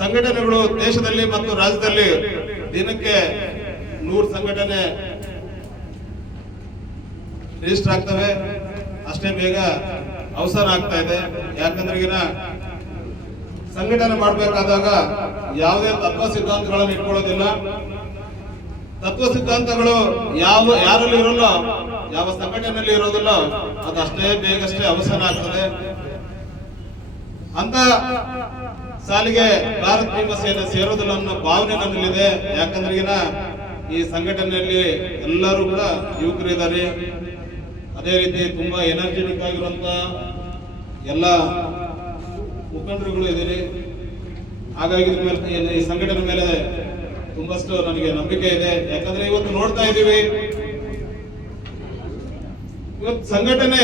ಸಂಘಟನೆಗಳು ದೇಶದಲ್ಲಿ ಮತ್ತು ರಾಜ್ಯದಲ್ಲಿ ದಿನಕ್ಕೆ ನೂರು ಸಂಘಟನೆ ರಿಜಿಸ್ಟರ್ ಆಗ್ತವೆ. ಅಷ್ಟೇ ಬೇಗ ಅವಸರ ಆಗ್ತಾ ಇದೆ. ಯಾಕಂದ್ರೆ ಸಂಘಟನೆ ಮಾಡಬೇಕಾದಾಗ ಯಾವುದೇ ತತ್ವ ಸಿದ್ಧಾಂತಗಳನ್ನು ಇಟ್ಕೊಳ್ಳೋದಿಲ್ಲ. ತತ್ವ ಸಿದ್ಧಾಂತಗಳು ಯಾವ, ಯಾರಲ್ಲಿ ಇರಲ್ಲ, ಯಾವ ಸಂಘಟನೆಯಲ್ಲಿ ಇರೋದಿಲ್ಲ, ಅದು ಅಷ್ಟೇ ಬೇಗಷ್ಟೇ ಅವಸರ ಆಗ್ತದೆ. ಅಂತ ಸಾಲಿಗೆ ಭಾರತ್ ಭೀಮ ಸೇನೆ ಸೇರೋದಿಲ್ಲ ಅನ್ನೋ ಭಾವನೆ ನನ್ನಲ್ಲಿದೆ ಯಾಕಂದ್ರೆ ಈ ಸಂಘಟನೆಯಲ್ಲಿ ಎಲ್ಲರೂ ಕೂಡ ಯುವಕರು ಇದ್ದಾರೆ ಅದೇ ರೀತಿ ತುಂಬಾ ಎನರ್ಜೆಟಿಕ್ ಆಗಿರುವಂತ ಎಲ್ಲ ಮುಖಂಡರುಗಳು ಇದ್ದೀರಿ. ಹಾಗಾಗಿ ಈ ಸಂಘಟನೆ ಮೇಲೆ ತುಂಬಷ್ಟು ನನಗೆ ನಂಬಿಕೆ ಇದೆ. ಯಾಕಂದ್ರೆ ಇವತ್ತು ನೋಡ್ತಾ ಇದ್ದೀವಿ. ಇವತ್ತು ಸಂಘಟನೆ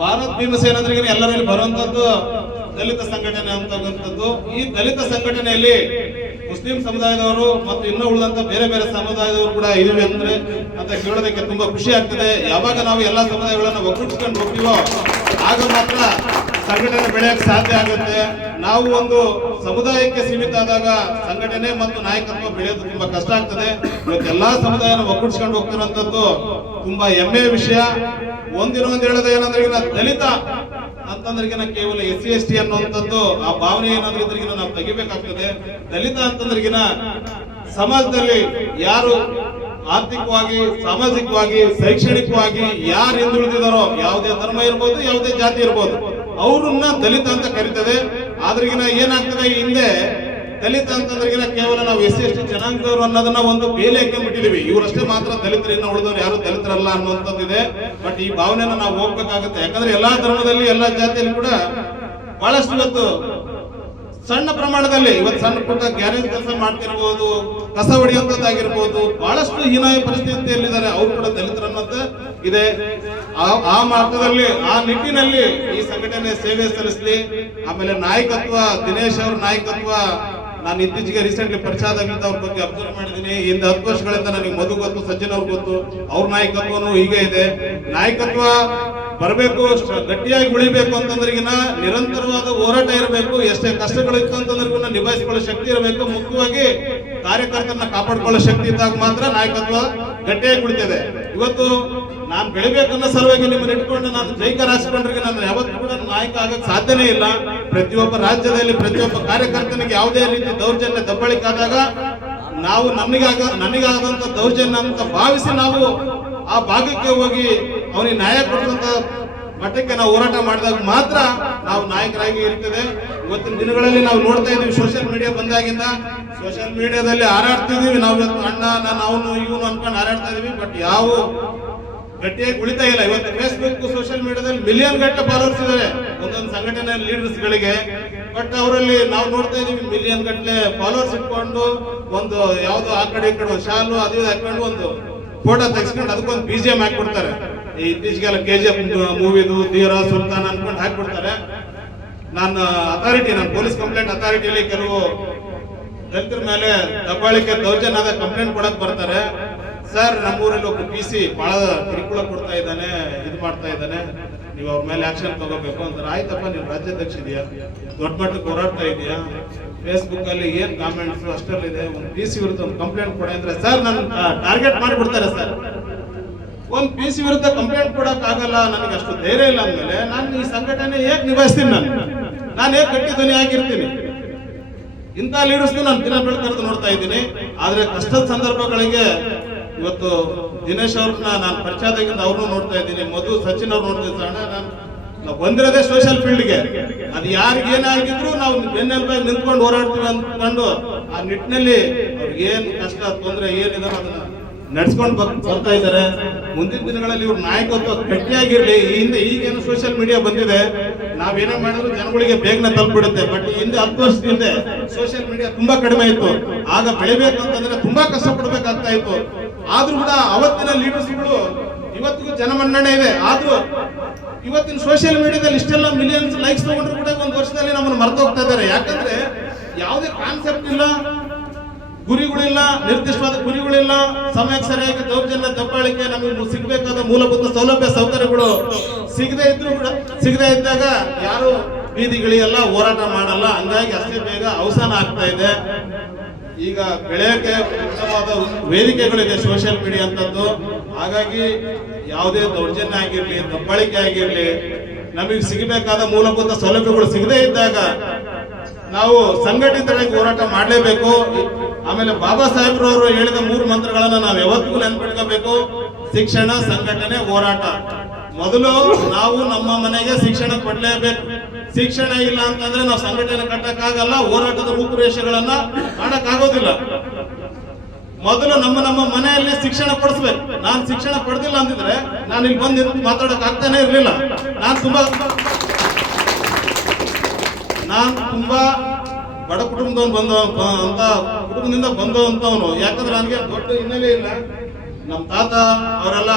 ಭಾರತ್ ಭೀಮಸೇನೆ ಅಂದ್ರೆ ಎಲ್ಲರಲ್ಲಿ ಬರುವಂತದ್ದು ದಲಿತ ಸಂಘಟನೆ ಅಂತಕ್ಕಂಥದ್ದು. ಈ ದಲಿತ ಸಂಘಟನೆಯಲ್ಲಿ ಮುಸ್ಲಿಂ ಸಮುದಾಯದವರು ಮತ್ತು ಇನ್ನೂ ಉಳಿದಂತ ಬೇರೆ ಬೇರೆ ಸಮುದಾಯದವರು ಕೂಡ ಇದೇ ಅಂದ್ರೆ ಅಂತ ಕೇಳೋದಕ್ಕೆ ತುಂಬಾ ಖುಷಿ ಆಗ್ತದೆ. ಯಾವಾಗ ನಾವು ಎಲ್ಲಾ ಸಮುದಾಯಗಳನ್ನ ಒಗ್ಗೂಡಿಸ್ಕೊಂಡು ಹೋಗ್ತೀವೋ, ಆಗ ಮಾತ್ರ ಸಂಘಟನೆ ಬೆಳೆಯಕ್ಕೆ ಸಾಧ್ಯ ಆಗುತ್ತೆ. ನಾವು ಒಂದು ಸಮುದಾಯಕ್ಕೆ ಸೀಮಿತ ಆದಾಗ ಸಂಘಟನೆ ಮತ್ತು ನಾಯಕತ್ವ ಬೆಳೆಯೋದು ತುಂಬಾ ಕಷ್ಟ ಆಗ್ತದೆ. ಇವತ್ತು ಎಲ್ಲಾ ಸಮುದಾಯನ ಒಗ್ಗೂಡಿಸ್ಕೊಂಡು ಹೋಗ್ತಿರುವಂತದ್ದು ತುಂಬಾ ಹೆಮ್ಮೆಯ ವಿಷಯ. ಒಂದಿನ ಒಂದು ಹೇಳೋದು ಏನಂದ್ರೆ ದಲಿತ ಅಂತಂದ್ರಿಗಿನ ಕೇವಲ ಎಸ್ ಸಿ ಎಸ್ ಟಿ ಅನ್ನುವಂಥದ್ದು ಆ ಭಾವನೆ ಏನಾದ್ರೂ ಇದ್ರಿಗಿನ ನಾವು ತೆಗಿಬೇಕಾಗ್ತದೆ. ದಲಿತ ಅಂತಂದ್ರಿಗಿನ ಸಮಾಜದಲ್ಲಿ ಯಾರು ಆರ್ಥಿಕವಾಗಿ, ಸಾಮಾಜಿಕವಾಗಿ, ಶೈಕ್ಷಣಿಕವಾಗಿ ಯಾರು ಹಿಂದುಳಿದಿದಾರೋ ಯಾವುದೇ ಧರ್ಮ ಇರ್ಬೋದು, ಯಾವುದೇ ಜಾತಿ ಇರ್ಬೋದು, ಅವ್ರನ್ನ ದಲಿತ ಅಂತ ಕರಿತದೆ. ಆದ್ರಿಗಿನ ಏನಾಗ್ತದೆ ಹಿಂದೆ ದಲಿತ ಅಂತಂದ್ರೆ ಕೇವಲ ನಾವು ಎಸ್ ಸಿ, ಎಸ್ ಜನಾಂಗದವರು ಅನ್ನೋದನ್ನ ಒಂದು ಬೇಲೆ ಹಾಕೊಂಡ್ಬಿಟ್ಟಿದೀವಿ ಇವರಷ್ಟೇ ಮಾತ್ರ ದಲಿತರಿಂದ ಉಳಿದವರು ಯಾರು ದಲಿತರಲ್ಲ ಅನ್ನುವಂಥದ್ದಿದೆ. ಬಟ್ ಈ ಭಾವನೆನ ನಾವು ಹೋಗ್ಬೇಕಾಗುತ್ತೆ. ಯಾಕಂದ್ರೆ ಎಲ್ಲಾ ಧರ್ಮದಲ್ಲಿ, ಎಲ್ಲಾ ಜಾತಿಯಲ್ಲಿ ಕೂಡ ಬಹಳಷ್ಟು ಇವತ್ತು ಸಣ್ಣ ಪ್ರಮಾಣದಲ್ಲಿ, ಇವತ್ತು ಸಣ್ಣ ಪುಟ್ಟ ಗ್ಯಾರೇಜ್ ಕೆಲಸ ಮಾಡ್ತಿರ್ಬೋದು, ಕಸ ಹೊಡೆಯುವಂತದ್ದಾಗಿರ್ಬೋದು ಬಹಳಷ್ಟು ಹೀನಾಯ ಪರಿಸ್ಥಿತಿಯಲ್ಲಿದ್ದಾರೆ ಅವರು ಕೂಡ ದಲಿತರ ಅನ್ನೋದು ಇದೆ. ಆ ಮಾರ್ಗದಲ್ಲಿ, ಆ ನಿಟ್ಟಿನಲ್ಲಿ ಈ ಸಂಘಟನೆ ಸೇವೆ ಸಲ್ಲಿಸಲಿ. ಆಮೇಲೆ ನಾಯಕತ್ವ, ದಿನೇಶ್ ಅವ್ರ ನಾಯಕತ್ವ ನಾನು ಇತ್ತೀಚೆಗೆ ರೀಸೆಂಟ್ಲಿ ಪರಿಚಯ ಆದಾಗಿಂದ ಅವ್ರ ಬಗ್ಗೆ ಅಬ್ಸರ್ವ್ ಮಾಡಿದ್ದೀನಿ. ಹಿಂದ ಹತ್ತು ವರ್ಷಗಳಿಂದ ನನಗೆ ಮಧು ಗೊತ್ತು ಸಜ್ಜನ್ ಅವ್ರು ಗೊತ್ತು. ಅವ್ರ ನಾಯಕತ್ವನು ಹೀಗೆ ಇದೆ. ನಾಯಕತ್ವ ಬರಬೇಕು ಗಟ್ಟಿಯಾಗಿ ಉಳಿಬೇಕು ಅಂತಂದ್ರಿಗಿನ ನಿರಂತರವಾದ ಹೋರಾಟ ಇರಬೇಕು. ಎಷ್ಟೇ ಕಷ್ಟಗಳಿತ್ತು ಅಂತಂದ್ರಿಗೂ ನಿಭಾಯಿಸಿಕೊಳ್ಳೋ ಶಕ್ತಿ ಇರಬೇಕು. ಮುಖ್ಯವಾಗಿ ಕಾರ್ಯಕರ್ತರನ್ನ ಕಾಪಾಡಿಕೊಳ್ಳೋ ಶಕ್ತಿ ಇದ್ದಾಗ ಮಾತ್ರ ನಾಯಕತ್ವ ಗಟ್ಟಿಯಾಗಿ ಉಳಿತದೆ. ಇವತ್ತು ನಾನು ಬೆಳಿಬೇಕನ್ನೋ ಸಲುವಾಗಿ ನಿಮ್ಮನ್ನ ಇಟ್ಕೊಂಡು ನಾನು ಜೈಕ ಹಾಸ್ಕೊಂಡ್ರಿಗೆ ನಾನು ಯಾವತ್ತೂ ಕೂಡ ನಾಯಕ ಆಗಕ್ಕೆ ಸಾಧ್ಯನೇ ಇಲ್ಲ. ಪ್ರತಿಯೊಬ್ಬ ರಾಜ್ಯದಲ್ಲಿ ಪ್ರತಿಯೊಬ್ಬ ಕಾರ್ಯಕರ್ತನಿಗೆ ಯಾವುದೇ ರೀತಿ ದೌರ್ಜನ್ಯ ದಬ್ಬಳಿಕಾದಾಗ ನಾವು ನಮಗಾಗ ನನಗಾದಂತ ದೌರ್ಜನ್ಯ ಅಂತ ಭಾವಿಸಿ ನಾವು ಆ ಭಾಗಕ್ಕೆ ಹೋಗಿ ಅವನಿಗೆ ನ್ಯಾಯ ಕೊಡುವಂತ ಮಟ್ಟಕ್ಕೆ ನಾವು ಹೋರಾಟ ಮಾಡಿದಾಗ ಮಾತ್ರ ನಾವು ನಾಯಕರಾಗಿ ಇರ್ತದೆ ಇವತ್ತಿನ ದಿನಗಳಲ್ಲಿ ನಾವು ನೋಡ್ತಾ ಇದ್ದೀವಿ ಸೋಷಿಯಲ್ ಮೀಡಿಯಾ ಬಂದಾಗಿಂದ ಸೋಷಿಯಲ್ ಮೀಡಿಯಾದಲ್ಲಿ ಹಾರಾಡ್ತಿದೀವಿ ನಾವು ಅಣ್ಣ, ನಾನು, ಅವನು, ಇವನು ಅನ್ಕೊಂಡು ಹಾರಾಡ್ತಾ ಇದೀವಿ. ಬಟ್ ಯಾವ ಗಟ್ಟಿಯಾಗಿ ಉಳಿತಾ ಇಲ್ಲ. ಇವತ್ತು ಫೇಸ್ಬುಕ್ ಸೋಷಿಯಲ್ ಮೀಡಿಯಾದಲ್ಲಿ ಮಿಲಿಯನ್ ಗಟ್ಟಲೆ ಫಾಲೋವರ್ಸ್ ಇದ್ದಾರೆ ಒಂದೊಂದು ಸಂಘಟನೆ ಲೀಡರ್ಸ್ ಗಳಿಗೆ ಬಟ್ ಅವರಲ್ಲಿ ನಾವು ನೋಡ್ತಾ ಇದೀವಿ ಮಿಲಿಯನ್ ಗಟ್ಟಲೆ ಫಾಲೋವರ್ಸ್ ಇಟ್ಕೊಂಡು ಒಂದು ಯಾವ್ದು ಆ ಕಡೆ ಈ ಕಡೆ ಶಾಲು, ಅದು ಹಾಕೊಂಡು ಒಂದು ಫೋಟೋ ತೆಗೆಸ್ಕೊಂಡು ಅದಕ್ಕೊಂದು ಬಿ ಜಿ ಎಂ ಹಾಕ್ಬಿಡ್ತಾರೆ. ಈ ಇತ್ತೀಚೆಗೆಲ್ಲ ಕೆ ಜಿ ಎಫ್ ಮೂವಿದು ಧೀರ ಸುಲ್ತಾನ್ ಅನ್ಕೊಂಡು ಹಾಕ್ಬಿಡ್ತಾರೆ. ನಾನು ಅಥಾರಿಟಿ ನಾನು ಪೊಲೀಸ್ ಕಂಪ್ಲೇಂಟ್ ಅಥಾರಿಟಿಯಲ್ಲಿ ಕೆಲವು ದಲಿತರ ಮೇಲೆ ದಬ್ಬಾಳಿಕೆ ದೌರ್ಜನ್ಯದ ಕಂಪ್ಲೇಂಟ್ ಕೊಡಕ್ ಬರ್ತಾರೆ. ಸರ್ ನಮ್ಮೂರಲ್ಲಿ ಒಬ್ಬ ಪಿ ಸಿ ಬಹಳ ಕಿರುಕುಳ ಕೊಡ್ತಾ ಇದ್ದಾನೆ, ಇದು ಮಾಡ್ತಾ ಇದ್ದಾನೆ. ನೀವು ಅವ್ರ ಮೇಲೆ ಆಕ್ಷನ್ ತಗೋಬೇಕು ಅಂತಾರೆ. ಆಯ್ತಪ್ಪ, ನೀವು ರಾಜ್ಯಾಧ್ಯಕ್ಷ ಇದೆಯಾ? ದೊಡ್ಡ ಮಟ್ಟಕ್ಕೆ ಹೋರಾಡ್ತಾ ಇದೆಯಾ? ಫೇಸ್ಬುಕ್ ಅಲ್ಲಿ ಏನ್ ಕಾಮೆಂಟ್ಸ್ ಅಷ್ಟರಲ್ಲಿದೆ? ಒಂದು ಪಿ ಸಿ ವಿರುದ್ಧ ಒಂದು ಕಂಪ್ಲೇಂಟ್ ಕೊಡಿ ಅಂದ್ರೆ ಸರ್ ನನ್ನ ಟಾರ್ಗೆಟ್ ಮಾಡಿಬಿಡ್ತಾರೆ ಸರ್ ಒಂದು ಪಿ ಸಿ ವಿರುದ್ಧ ಕಂಪ್ಲೇಂಟ್ ಕೊಡಕ್ ಆಗಲ್ಲ, ನನಗೆ ಅಷ್ಟು ಧೈರ್ಯ ಇಲ್ಲ ಅಂದ್ಮೇಲೆ, ನಾನು ಈ ಸಂಘಟನೆ ಹೇಗೆ ನಿಭಾಯಿಸ್ತೀನಿ ನಾನು. ನಾನು ಹೇಗೆ ಧ್ವನಿ ಆಗಿರ್ತೀನಿ. ಇಂಥ ಲೀಡರ್ಸ್ ನಾನು ದಿನ ಬೆಳಕರೆದು ನೋಡ್ತಾ ಇದ್ದೀನಿ. ಆದ್ರೆ ಕಷ್ಟದ ಸಂದರ್ಭಗಳಿಗೆ ಇವತ್ತು ದಿನೇಶ್ ಅವ್ರನ್ನ ನಾನು ಪರಿಚಯದಾಗಿಂದ ಅವ್ರನ್ನೂ ನೋಡ್ತಾ ಇದ್ದೀನಿ. ಮಧು, ಸಚಿನ್ ಅವ್ರು ನೋಡ್ತಾ ಇದ್ದಾರೆ ನಾವು ಬಂದಿರೋದೇ ಸೋಷಿಯಲ್ ಫೀಲ್ಡ್ಗೆ ಅದು ಯಾರಿಗೆ ಏನಾಗಿದ್ರು ನಾವು ಬೆನ್ನೆಲ್ಬಾಗಿ ನಿಂತ್ಕೊಂಡು ಹೋರಾಡ್ತೀವಿ ಅಂದ್ಕೊಂಡು ಆ ನಿಟ್ಟಿನಲ್ಲಿ ಅವ್ರಿಗೆ ಏನು ಕಷ್ಟ, ತೊಂದರೆ ಏನಿದೆ ಅದನ್ನ ನಡ್ಸ್ಕೊಂಡು ಬರ್- ಬರ್ತಾ ಇದ್ದಾರೆ. ಮುಂದಿನ ದಿನಗಳಲ್ಲಿ ಇವ್ರ ನಾಯಕತ್ವ ಗಟ್ಟಿಯಾಗಿರ್ಲಿ. ಈ ಹಿಂದೆ ಈಗೇನು ಸೋಷಿಯಲ್ ಮೀಡಿಯಾ ಬಂದಿದೆ. ನಾವೇನೇ ಮಾಡಿದ್ರು ಜನಗಳಿಗೆ ಬೇಗನೆ ತಲುಪಿಡುತ್ತೆ. ಬಟ್ ಹಿಂದೆ ಹತ್ತು ವರ್ಷದಿಂದ ಸೋಷಿಯಲ್ ಮೀಡಿಯಾ ತುಂಬಾ ಕಡಿಮೆ ಇತ್ತು. ಆಗ ಬೆಳಿಬೇಕು ಅಂತಂದ್ರೆ ತುಂಬಾ ಕಷ್ಟ ಪಡ್ಬೇಕಾಗ್ತಾ ಇತ್ತು. ಆದ್ರೂ ಕೂಡ ಅವತ್ತಿನ ಲೀಡರ್ಸ್ಗಳು ಇವತ್ತಿಗೂ ಜನಮನ್ನಣೆ ಇದೆ ಆದ್ರೂ ಇವತ್ತಿನ ಸೋಷಿಯಲ್ ಮೀಡಿಯಾದಲ್ಲಿ ಇಷ್ಟೆಲ್ಲ ಮಿಲಿಯನ್ಸ್ ಲೈಕ್ಸ್ ತಗೊಂಡ್ರು ಕೂಡ ಒಂದು ವರ್ಷದಲ್ಲಿ ನಮ್ಮನ್ನು ಮರೆತು ಹೋಗ್ತಾ ಇದ್ದಾರೆ. ಯಾಕಂದ್ರೆ ಯಾವುದೇ ಕಾನ್ಸೆಪ್ಟ್ ಇಲ್ಲ. ಗುರಿಗಳಿಲ್ಲ, ನಿರ್ದಿಷ್ಟವಾದ ಗುರಿಗಳಿಲ್ಲ, ಸಮಯಕ್ಕೆ ಸರಿಯಾಗಿ ದೌರ್ಜನ್ಯ, ದಬ್ಬಾಳಿಕೆ ನಮಗೆ ಸಿಗಬೇಕಾದ ಮೂಲಭೂತ ಸೌಲಭ್ಯ, ಸೌಕರ್ಯಗಳು ಸಿಗದೆ ಇದ್ರು ಕೂಡ, ಸಿಗದೆ ಇದ್ದಾಗ ಯಾರು ಬೀದಿಗಳಿಗೆಲ್ಲ ಹೋರಾಟ ಮಾಡಲ್ಲ. ಹಂಗಾಗಿ ಅಷ್ಟೇ ಬೇಗ ಅವಸಾನ ಆಗ್ತಾ ಇದೆ. ಈಗ ಬೆಳೆಯಕ್ಕೆ ಉತ್ತಮವಾದ ವೇದಿಕೆಗಳಿದೆ ಸೋಷಿಯಲ್ ಮೀಡಿಯಾ ಅಂತದ್ದು. ಹಾಗಾಗಿ ಯಾವುದೇ ದೌರ್ಜನ್ಯ ಆಗಿರ್ಲಿ, ದಬ್ಬಾಳಿಕೆ ಆಗಿರ್ಲಿ, ನಮಗೆ ಸಿಗಬೇಕಾದ ಮೂಲಭೂತ ಸೌಲಭ್ಯಗಳು ಸಿಗದೇ ಇದ್ದಾಗ ನಾವು ಸಂಘಟಿತರಾಗಿ ಹೋರಾಟ ಮಾಡಲೇಬೇಕು. ಆಮೇಲೆ ಬಾಬಾ ಸಾಹೇಬ್ರವರು ಹೇಳಿದ ಮೂರು ಮಂತ್ರಗಳನ್ನ ನಾವು ಯಾವತ್ತೂ ನೆನ್ಪಿಡ್ಕೋಬೇಕು ಶಿಕ್ಷಣ, ಸಂಘಟನೆ, ಹೋರಾಟ. ಮೊದಲು ನಾವು ನಮ್ಮ ಮನೆಗೆ ಶಿಕ್ಷಣ ಕೊಡ್ಲೇಬೇಕು. ಶಿಕ್ಷಣ ಇಲ್ಲ ಅಂತಂದ್ರೆ ನಾವು ಸಂಘಟನೆ ಕಟ್ಟಕ್ಕಾಗಲ್ಲ, ಹೋರಾಟದ ರೂಪುರೇಷೆಗಳನ್ನ ಮಾಡಕ್ಕಾಗೋದಿಲ್ಲ ಮೊದಲು ನಮ್ಮ ನಮ್ಮ ಮನೆಯಲ್ಲಿ ಶಿಕ್ಷಣ ಪಡಿಸ್ಬೇಕು ನಾನು ಶಿಕ್ಷಣ ಪಡೆದಿಲ್ಲ ಅಂತಿದ್ರೆ ನಾನು ಇಲ್ಲಿ ಬಂದು ಮಾತಾಡಕ್ ಆಗ್ತಾನೆ ಇರ್ಲಿಲ್ಲ. ನಾನು ತುಂಬಾ ನಾನು ತುಂಬಾ ಬಡ ಕುಟುಂಬದವನು ಬಂದವಂತ ಅಂತ ಕುಟುಂಬದಿಂದ ಬಂದವಂತವನು. ಯಾಕಂದ್ರೆ ನನಗೆ ದೊಡ್ಡ ಹಿನ್ನೆಲೆ ಇಲ್ಲ. ನಮ್ಮ ತಾತ ಅವರೆಲ್ಲ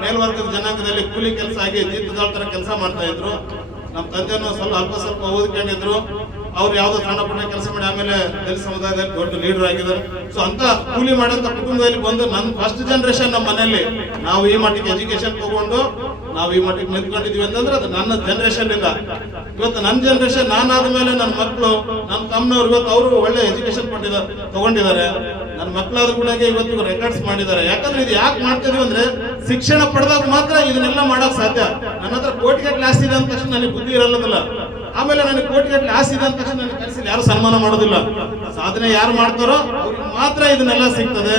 ಮೇಲ್ವರ್ಗದ ಜನಾಂಗದಲ್ಲಿ ಕೂಲಿ ಕೆಲಸ ಆಗಿ ಜೀತದಾಳ ತರ ಕೆಲಸ ಮಾಡ್ತಾ ಇದ್ರು. ನಮ್ಮ ತಂದೆನೂ ಸ್ವಲ್ಪ ಅಲ್ಪ ಸ್ವಲ್ಪ ಓದ್ಕೊಂಡಿದ್ರು. ಅವ್ರು ಯಾವ್ದೋ ಸಣ್ಣ ಪುಟ್ಟ ಕೆಲಸ ಮಾಡಿ ಆಮೇಲೆ ದಲಿತ ಸಮುದಾಯದಲ್ಲಿ ದೊಡ್ಡ ಲೀಡರ್ ಆಗಿದ್ದಾರೆ. ಸೊ ಅಂತ ಕೂಲಿ ಮಾಡಂತ ಕುಟುಂಬದಲ್ಲಿ ಬಂದು ನನ್ನ ಫಸ್ಟ್ ಜನರೇಷನ್ ನಮ್ಮ ಮನೆಯಲ್ಲಿ ನಾವು ಈ ಮಟ್ಟಿಗೆ ಎಜುಕೇಶನ್ ತಗೊಂಡು ನಾವು ಈ ಮಟ್ಟಿಗೆ ನಿಂತ್ಕೊಂಡಿದ್ವಿ ಅಂತಂದ್ರೆ ಅದು ನನ್ನ ಜನರೇಷನ್ ಇಂದ. ಇವತ್ತು ನನ್ನ ಜನರೇಷನ್ ನಾನಾದ ಮೇಲೆ ನನ್ನ ಮಕ್ಕಳು ನನ್ನ ತಮ್ಮನವ್ರು ಇವತ್ತು ಅವರು ಒಳ್ಳೆ ಎಜುಕೇಶನ್ ಕೊಟ್ಟಿದ್ದಾರೆ, ತಗೊಂಡಿದ್ದಾರೆ. ನನ್ನ ಮಕ್ಕಳಾದ್ರೂ ಕೂಡ ಇವತ್ತು ರೆಕಾರ್ಡ್ಸ್ ಮಾಡಿದ್ದಾರೆ. ಯಾಕಂದ್ರೆ ಇದು ಯಾಕೆ ಮಾಡ್ತೀವಿ ಅಂದ್ರೆ ಶಿಕ್ಷಣ ಪಡೆದಾಗ ಮಾತ್ರ ಇದನ್ನೆಲ್ಲ ಮಾಡಕ್ ಸಾಧ್ಯ. ನನ್ನ ಹತ್ರ ಕೋಟಿಗೆ ಕ್ಲಾಸ್ ಇದೆ ಅಂದ ತಕ್ಷಣ ನನಗೆ ಬುದ್ಧಿ ಇರಲ್ಲದಿಲ್ಲ. ಆಮೇಲೆ ನನಗೆ ಕೋಟಿಗಟ್ಟಲೆ ಆಸ್ತಿ ಇದೆ ಅಂದ ತಕ್ಷಣ ಕರೆಸಿ ಯಾರು ಸನ್ಮಾನ ಮಾಡೋದಿಲ್ಲ. ಸಾಧನೆ ಯಾರು ಮಾಡ್ತಾರೋ ಅವ್ರಿಗೆ ಮಾತ್ರ ಇದನ್ನೆಲ್ಲ ಸಿಗ್ತದೆ.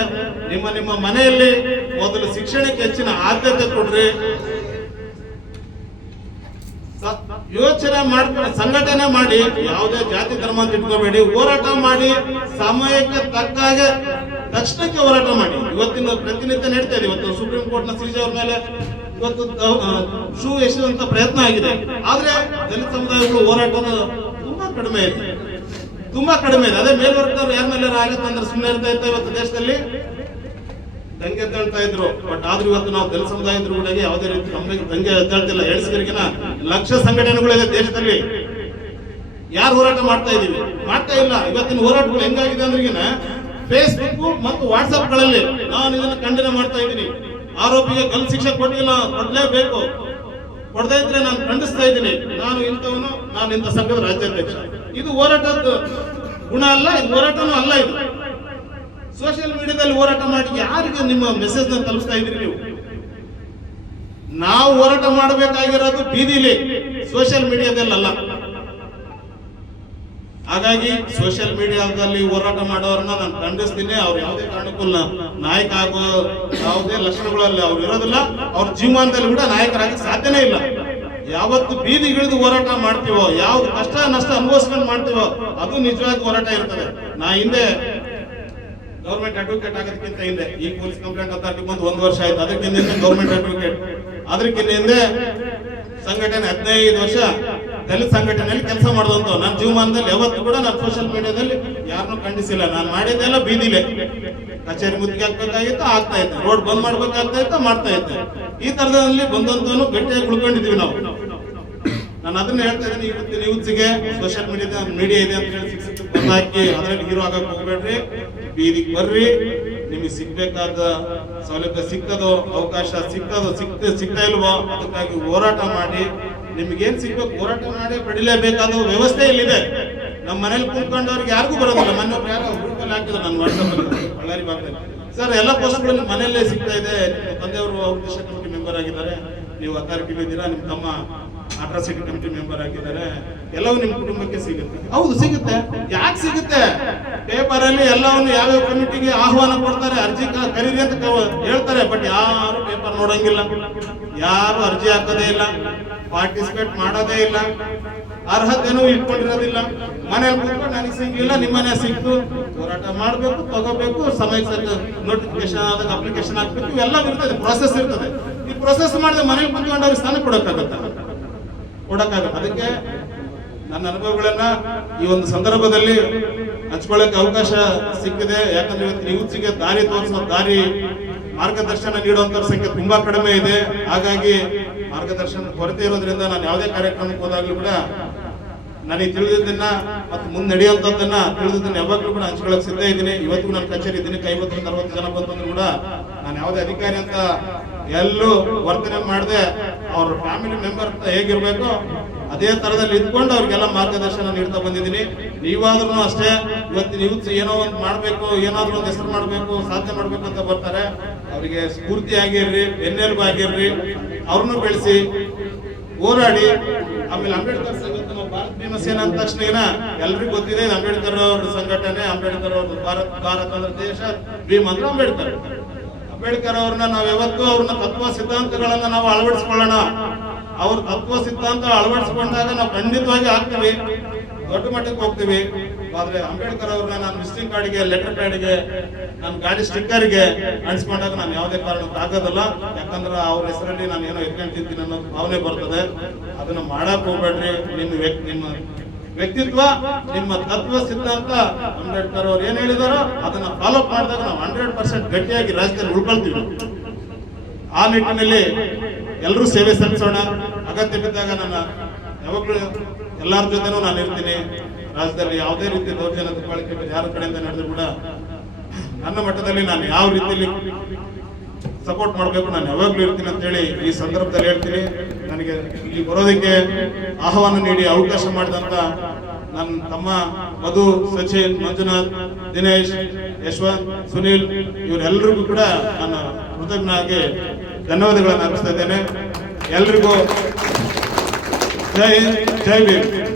ನಿಮ್ಮ ನಿಮ್ಮ ಮನೆಯಲ್ಲಿ ಮೊದಲು ಶಿಕ್ಷಣಕ್ಕೆ ಹೆಚ್ಚಿನ ಆದ್ಯತೆ ಕೊಡ್ರಿ. ಯೋಚನೆ ಮಾಡ್ಕೊಂಡು ಸಂಘಟನೆ ಮಾಡಿ, ಯಾವುದೇ ಜಾತಿ ಧರ್ಮ ಅಂತ ಇಟ್ಕೋಬೇಡಿ, ಹೋರಾಟ ಮಾಡಿ, ಸಮಯಕ್ಕೆ ತಕ್ಕಾಗೆ ತಕ್ಷಣಕ್ಕೆ ಹೋರಾಟ ಮಾಡಿ. ಇವತ್ತಿನ ಪ್ರತಿನಿತ್ಯ ನಡೀತಾ ಇದೆ. ಇವತ್ತು ಸುಪ್ರೀಂ ಕೋರ್ಟ್ನ ಸಿಜಿ ಅವ್ರ ಮೇಲೆ ಇವತ್ತು ಶೂ ಎಸೆಯುವಂತ ಪ್ರಯತ್ನ ಆಗಿದೆ. ಆದ್ರೆ ದಲಿತ ಸಮುದಾಯಗಳು ಹೋರಾಟದ ತುಂಬಾ ಕಡಿಮೆ ಇದೆ. ತುಂಬಾ ಕಡಿಮೆ ಇದೆ. ಅದೇ ಮೇಲ್ವರ್ಗದವ್ರು ಯಾರ ಮೇಲೆ ಆಗುತ್ತೆ ಅಂದ್ರೆ ಸುಮ್ಮನೆ ಇರ್ತಾ ಇರ್ತಾ ಇವತ್ತು ದೇಶದಲ್ಲಿ? ದಂಗೆ ಎದ್ದಾಳ್ತಾ ಇದ್ರು. ಬಟ್ ಆದ್ರೂ ಇವತ್ತು ನಾವು ದಲಿತ ಸಮುದಾಯದ ಕೂಡ ಯಾವುದೇ ರೀತಿ ನಮಗೆ ದಂಗೆ ಎದ್ದಾಳ್ತಿಲ್ಲ. ಎಣಿಸಿದ್ರಿಗಿನ ಲಕ್ಷ ಸಂಘಟನೆಗಳಿದೆ ದೇಶದಲ್ಲಿ. ಯಾರು ಹೋರಾಟ ಮಾಡ್ತಾ ಇದೀವಿ? ಮಾಡ್ತಾ ಇಲ್ಲ. ಇವತ್ತಿನ ಹೋರಾಟಗಳು ಹೆಂಗಾಗಿದೆ ಅಂದ್ರಿಗಿನ ಫೇಸ್ಬುಕ್ ಮತ್ತು ವಾಟ್ಸ್ಆಪ್ಗಳಲ್ಲಿ ನಾನು ಇದನ್ನ ಖಂಡನೆ ಮಾಡ್ತಾ ಇದ್ದೀನಿ. ಆರೋಪಿಗೆ ಗಲ್ ಶಿಕ್ಷೆ ಕೊಟ್ಟಿಲ್ಲ ಕೊಡ್ಲೇಬೇಕು. ಕೊಡದೇ ಇದ್ರೆ ನಾನು ಖಂಡಿಸ್ತಾ ಇದ್ದೀನಿ. ನಾನು ಇಂಥವನು, ನಾನು ಇಂಥ ಸಂಘದ ರಾಜ್ಯಾಧ್ಯಕ್ಷ. ಇದು ಹೋರಾಟದ ಗುಣ ಅಲ್ಲ, ಇದು ಹೋರಾಟನೂ ಅಲ್ಲ ಇದು. ಸೋಷಿಯಲ್ ಮೀಡಿಯಾದಲ್ಲಿ ಹೋರಾಟ ಮಾಡಿ ಯಾರಿಗೆ ನಿಮ್ಮ ಮೆಸೇಜ್ನ ತಲುಪಿಸ್ತಾ ಇದ್ರಿ ನೀವು? ನಾವು ಹೋರಾಟ ಮಾಡಬೇಕಾಗಿರೋದು ಬೀದಿಲಿ, ಸೋಷಿಯಲ್ ಮೀಡಿಯಾದಲ್ಲಿ ಅಲ್ಲ ಹಾಗಾಗಿ ಸೋಷಿಯಲ್ ಮೀಡಿಯಾದಲ್ಲಿ ಹೋರಾಟ ಮಾಡೋರನ್ನ ನಾನು ಖಂಡಿಸ್ತೀನಿ. ಅವ್ರು ಯಾವುದೇ ಕಾರಣಕ್ಕೂ ನಾಯಕ ಆಗೋ ಯಾವುದೇ ಲಕ್ಷಣಗಳಲ್ಲಿ ಅವ್ರು ಇರೋದಿಲ್ಲ. ಅವ್ರ ಜೀವಮಾನದಲ್ಲಿ ಕೂಡ ನಾಯಕರಾಗಿ ಸಾಧ್ಯನೇ ಇಲ್ಲ. ಯಾವತ್ತು ಬೀದಿಗಿಳಿದು ಹೋರಾಟ ಮಾಡ್ತೀವೋ, ಯಾವ್ದು ಕಷ್ಟ ನಷ್ಟ ಅನುಭವಿಸ್ಕೊಂಡು ಮಾಡ್ತೀವೋ, ಅದು ನಿಜವಾದ ಹೋರಾಟ ಇರ್ತದೆ. ನಾ ಹಿಂದೆ ಗೌರ್ಮೆಂಟ್ ಅಡ್ವೊಕೇಟ್ ಆಗೋದಕ್ಕಿಂತ ಹಿಂದೆ, ಈ ಪೊಲೀಸ್ ಕಂಪ್ಲೇಂಟ್ ಅಂತ ಒಂದು ವರ್ಷ ಆಯ್ತು. ಅದಕ್ಕಿಂತ ಗೌರ್ಮೆಂಟ್ ಅಡ್ವೊಕೇಟ್ ಅದಕ್ಕಿಂತ ಹಿಂದೆ ಸಂಘಟನೆ ಹದಿನೈದು ವರ್ಷ ದಲಿತ ಸಂಘಟನೆಯಲ್ಲಿ ಕೆಲಸ ಮಾಡಿದಂತ ನನ್ನ ಜೀವಮಾನದಲ್ಲಿ ಯಾವತ್ತು ಕೂಡ ನಾನು ಸೋಷಿಯಲ್ ಮೀಡಿಯಾದಲ್ಲಿ ಯಾರನ್ನೂ ಖಂಡಿಸಿಲ್ಲ. ನಾನು ಮಾಡಿದ್ದೆಲ್ಲ ಬೀದಿಲೆ. ಕಚೇರಿ ಮುತ್ತಿಗೆ ಹಾಕ್ಬೇಕಾಗಿತ್ತು ಆಗ್ತಾ ಇತ್ತು ರೋಡ್ ಬಂದ್ ಮಾಡ್ಬೇಕಾಗ್ತಾ ಇತ್ತು, ಮಾಡ್ತಾ ಇತ್ತು ಈ ತರದಲ್ಲಿ ಬಂದಂತವನು ಗಟ್ಟಿಯಾಗಿ ಉಳ್ಕೊಂಡಿದೀವಿ ನಾವು. ನಾನು ಅದನ್ನ ಹೇಳ್ತಾ ಇದ್ದೀನಿ. ಇವತ್ತಿನ ಯೂತ್ಸಿಗೆ ಸೋಷಿಯಲ್ ಮೀಡಿಯಾದ ಮೀಡಿಯಾ ಇದೆ ಅಂತ ಹೇಳಿ ಹಾಕಿ, ಅದ್ರಲ್ಲಿ ಹೀರೋ ಆಗಕ್ಕೆ ಹೋಗ್ಬೇಡ್ರಿ. ಬೀದಿಗೆ ಬರ್ರಿ. ನಿಮಗೆ ಸಿಗ್ಬೇಕಾದ ಸೌಲಭ್ಯ ಸಿಕ್ಕದೋ, ಅವಕಾಶ ಸಿಕ್ಕದೋ, ಸಿಕ್ತ, ಸಿಗ್ತಾ ಇಲ್ವೋ, ಅದಕ್ಕಾಗಿ ಹೋರಾಟ ಮಾಡಿ. ನಿಮ್ಗೇನ್ ಸಿಗ್ಬೇಕು? ಹೋರಾಟ ಮಾಡಿ ಪಡಿಲೇಬೇಕಾದ ವ್ಯವಸ್ಥೆ ಇಲ್ಲಿದೆ. ನಮ್ಮ ಮನೇಲಿ ಕೂತ್ಕೊಂಡವ್ರಿಗೆ ಯಾರಿಗೂ ಬರೋದಿಲ್ಲ. ಮೊನ್ನೆ ಗ್ರೂಪಲ್ಲಿ ಹಾಕಿದ್ರು ನನ್ನ ವಾಟ್ಸಪ್ ಬಳ್ಳಾರಿ ಭಾಗದಲ್ಲಿ. ಸರ್, ಎಲ್ಲ ಪೋಸ್ಟ್ಗಳಲ್ಲಿ ಮನೆಯಲ್ಲೇ ಸಿಗ್ತಾ ಇದೆ. ನಿಮ್ಮ ತಂದೆಯವರು ಅವ್ರ ದೇಶ ಕಮಿಟಿ ಮೆಂಬರ್ ಆಗಿದ್ದಾರೆ. ನೀವು ಅಥಾರಿಟಿ ಇದ್ದೀರಾ, ನಿಮ್ಮ ತಮ್ಮ ಅಟ್ರಾಸಿಟಿ ಕಮಿಟಿ ಮೆಂಬರ್ ಆಗಿದ್ದಾರೆ. ಎಲ್ಲವೂ ನಿಮ್ಮ ಕುಟುಂಬಕ್ಕೆ ಸಿಗುತ್ತೆ. ಹೌದು, ಸಿಗುತ್ತೆ. ಯಾಕೆ ಸಿಗುತ್ತೆ? ಪೇಪರ್ ಅಲ್ಲಿ ಎಲ್ಲವನ್ನು ಯಾವ್ಯಾವ ಕಮಿಟಿಗೆ ಆಹ್ವಾನ ಕೊಡ್ತಾರೆ, ಅರ್ಜಿ ಕರೀರಿ ಅಂತ ಹೇಳ್ತಾರೆ ಬಟ್ ಯಾರು ಪೇಪರ್ ನೋಡಂಗಿಲ್ಲ. ಯಾರು ಅರ್ಜಿ ಹಾಕೋದೇ ಇಲ್ಲ ಪಾರ್ಟಿಸಿಪೇಟ್ ಮಾಡೋದೇ ಇಲ್ಲ, ಅರ್ಹತೆನೂ ಇಟ್ಕೊಂಡಿರೋದಿಲ್ಲ. ಮನೇಲಿ ಕೂತ್ಕೊಂಡು ನನಗೆ ಸಿಗ್ಲಿಲ್ಲ ನಿಮ್ಮ ಮನೆ ಸಿಕ್ತು, ಹೋರಾಟ ಮಾಡಬೇಕು, ತಗೋಬೇಕು, ಸಮಯಕ್ಕೆ ನೋಟಿಫಿಕೇಶನ್ ಆದಾಗ ಅಪ್ಲಿಕೇಶನ್ ಹಾಕ್ಬೇಕು, ಇವೆಲ್ಲ ಇರ್ತದೆ ಪ್ರೊಸೆಸ್ ಇರ್ತದೆ. ಈ ಪ್ರೊಸೆಸ್ ಮಾಡಿದ್ರೆ ಮನೇಲಿ ಕುತ್ಕೊಂಡು ಅವ್ರಿಗೆ ಸ್ಥಾನ ಕೊಡೋಕ್ಕಾಗತ್ತ? ಕೊಡೋಕ್ಕಾಗತ್ತೆ? ಅದಕ್ಕೆ ನನ್ನ ಅನುಭವಗಳನ್ನ ಈ ಒಂದು ಸಂದರ್ಭದಲ್ಲಿ ಹಂಚ್ಕೊಳ್ಳಕ್ಕೆ ಅವಕಾಶ ಸಿಕ್ಕಿದೆ. ಯಾಕಂದ್ರೆ ಇವತ್ತು ಯೂತ್ಸಿಗೆ ದಾರಿ ತೋರಿಸೋ ದಾರಿ ಮಾರ್ಗದರ್ಶನ ನೀಡುವಂತ ಸಂಖ್ಯೆ ತುಂಬಾ ಕಡಿಮೆ ಇದೆ. ಹಾಗಾಗಿ ಮಾರ್ಗದರ್ಶನ ಕೊರತೆ ಇರೋದ್ರಿಂದ ನಾನು ಯಾವುದೇ ಕಾರ್ಯಕ್ರಮಕ್ಕೆ ಹೋದಾಗ್ಲೂ ಕೂಡ ನನಗೆ ತಿಳಿದಿದ್ದನ್ನ ಮತ್ತು ಮುಂದೆ ನಡೆಯುವಂತದ್ದನ್ನ ತಿಳಿದಿದ್ದನ್ನ ಯಾವಾಗ್ಲೂ ಕೂಡ ಹಂಚ್ಕೊಳ್ಳಕ್ ಸಿದ್ಧ ಇದ್ದೀನಿ. ಇವತ್ತು ನಾನು ಕಚೇರಿ ಇದ್ದೀನಿ. ಐವತ್ತರಿಂದ ಅರವತ್ತು ಜನ ಬಂತಂದ್ರು ಕೂಡ ನಾನು ಯಾವುದೇ ಅಧಿಕಾರಿ ಅಂತ ಎಲ್ಲೂ ವರ್ತನೆ ಮಾಡದೆ ಅವ್ರ ಫ್ಯಾಮಿಲಿ ಮೆಂಬರ್ ಹೇಗಿರ್ಬೇಕು ಅದೇ ತರದಲ್ಲಿ ಇದ್ಕೊಂಡು ಅವ್ರಿಗೆಲ್ಲ ಮಾರ್ಗದರ್ಶನ ನೀಡ್ತಾ ಬಂದಿದ್ದೀನಿ. ನೀವಾದ್ರೂ ಅಷ್ಟೇ ಇವತ್ತು ನೀವು ಏನೋ ಒಂದು ಮಾಡ್ಬೇಕು, ಏನಾದ್ರೂ ಒಂದು ಹೆಸರು ಮಾಡ್ಬೇಕು ಸಾಧನೆ ಮಾಡ್ಬೇಕು ಅಂತ ಬರ್ತಾರೆ. ಅವರಿಗೆ ಸ್ಫೂರ್ತಿ ಆಗಿರ್ರಿ, ಬೆನ್ನೆಲುಬು ಆಗಿರ್ರಿ, ಅವ್ರನ್ನೂ ಬೆಳೆಸಿ ಹೋರಾಡಿ. ಆಮೇಲೆ ಅಂಬೇಡ್ಕರ್ ಸಂಘಟನೆ ನಮ್ಮ ಭಾರತ ಭೀಮಸೇನ ಅಂದ ತಕ್ಷಣ ಏನ ಎಲ್ರಿಗೂ ಗೊತ್ತಿದೆ ಅಂಬೇಡ್ಕರ್ ಅವ್ರ ಸಂಘಟನೆ, ಅಂಬೇಡ್ಕರ್ ಅವ್ರ ಭಾರತ್, ಭಾರತ ಅಂದ್ರೆ ದೇಶ, ಭೀಮ್ ಅಂದ್ರೆ ಅಂಬೇಡ್ಕರ್. ಅಂಬೇಡ್ಕರ್ ಅವ್ರನ್ನ ನಾವ್ ಯಾವತ್ತೂ ಅವ್ರನ್ನ ತತ್ವ ಸಿದ್ಧಾಂತಗಳನ್ನ ನಾವು ಅಳವಡಿಸ್ಕೊಳ್ಳೋಣ. ಅವ್ರ ತತ್ವ ಸಿದ್ಧಾಂತ ಅಳವಡಿಸ್ಕೊಂಡಾಗ ನಾವು ಖಂಡಿತವಾಗಿ ಆಗ್ತೀವಿ. ದೊಡ್ಡ ಮಟ್ಟಕ್ಕೆ ಹೋಗ್ತೀವಿ. ಆದ್ರೆ ಅಂಬೇಡ್ಕರ್ ಅವ್ರನ್ನ ನಾನು ವಿಸಿಟಿಂಗ್ ಕಾರ್ಡ್ಗೆ ಲೆಟರ್ ಪ್ಯಾಡ್ಗೆ ನನ್ನ ಗಾಡಿ ಸ್ಟಿಕ್ಕರ್ಗೆ ಅಂಟಿಸ್ಕೊಂಡಾಗ ನಾನು ಯಾವುದೇ ಕಾರಣಕ್ಕೆ ಆಗೋದಲ್ಲ. ಯಾಕಂದ್ರೆ ಅವ್ರ ಹೆಸರಲ್ಲಿ ನಾನು ಏನೋ ತಿಂತೀನಿ ಅನ್ನೋ ಭಾವನೆ ಬರ್ತದೆ. ಅದನ್ನ ಮಾಡಕ್ ಹೋಗ್ಬೇಡ್ರಿ. ನಿಮ್ಮ ನಿಮ್ಮ ವ್ಯಕ್ತಿತ್ವ, ನಿಮ್ಮ ತತ್ವ ಸಿದ್ಧಾಂತ ಅಂಬೇಡ್ಕರ್ ಅವ್ರು ಏನ್ ಹೇಳಿದಾರೋ ಅದನ್ನ ಫಾಲೋ ಮಾಡಿದಾಗ ನಾವು ಹಂಡ್ರೆಡ್ ಪರ್ಸೆಂಟ್ ಗಟ್ಟಿಯಾಗಿ ರಾಜ್ಯದಲ್ಲಿ ಉಳ್ಕೊಳ್ತೀವಿ. ಆ ನಿಟ್ಟಿನಲ್ಲಿ ಎಲ್ಲರೂ ಸೇವೆ ಸಲ್ಲಿಸೋಣ. ಅಗತ್ಯ ಬಿದ್ದಾಗ ನನ್ನ ಯಾವಾಗಲೂ ಎಲ್ಲರ ಜೊತೆನೂ ನಾನು ಇರ್ತೀನಿ. ರಾಜ್ಯದಲ್ಲಿ ಯಾವುದೇ ರೀತಿ ದೌರ್ಜನ್ಯ ದಬ್ಬಾಳಿಕೆ ಯಾರ ಕಡೆಯಿಂದ ನಡೆದ್ರು ಕೂಡ ನನ್ನ ಮಟ್ಟದಲ್ಲಿ ನಾನು ಯಾವ ರೀತಿಯಲ್ಲಿ ಸಪೋರ್ಟ್ ಮಾಡಬೇಕು ನಾನು ಯಾವಾಗಲೂ ಇರ್ತೀನಿ ಅಂತ ಹೇಳಿ ಈ ಸಂದರ್ಭದಲ್ಲಿ ಹೇಳ್ತೀನಿ. ನನಗೆ ಇಲ್ಲಿ ಬರೋದಕ್ಕೆ ಆಹ್ವಾನ ನೀಡಿ ಅವಕಾಶ ಮಾಡಿದಂತ ನನ್ನ ತಮ್ಮ ಮಧು, ಸಚಿನ್, ಮಂಜುನಾಥ್, ದಿನೇಶ್, ಯಶವಂತ್, ಸುನೀಲ್ ಇವರೆಲ್ಲರಿಗೂ ಕೂಡ ನಾನು ಕೃತಜ್ಞ ಆಗಿ ಧನ್ಯವಾದಗಳನ್ನು ಅರ್ಪಿಸ್ತಾ ಇದ್ದೇನೆ. ಎಲ್ರಿಗೂ ಜೈ ಹಿಂದ್, ಜೈ ಭೀಮ್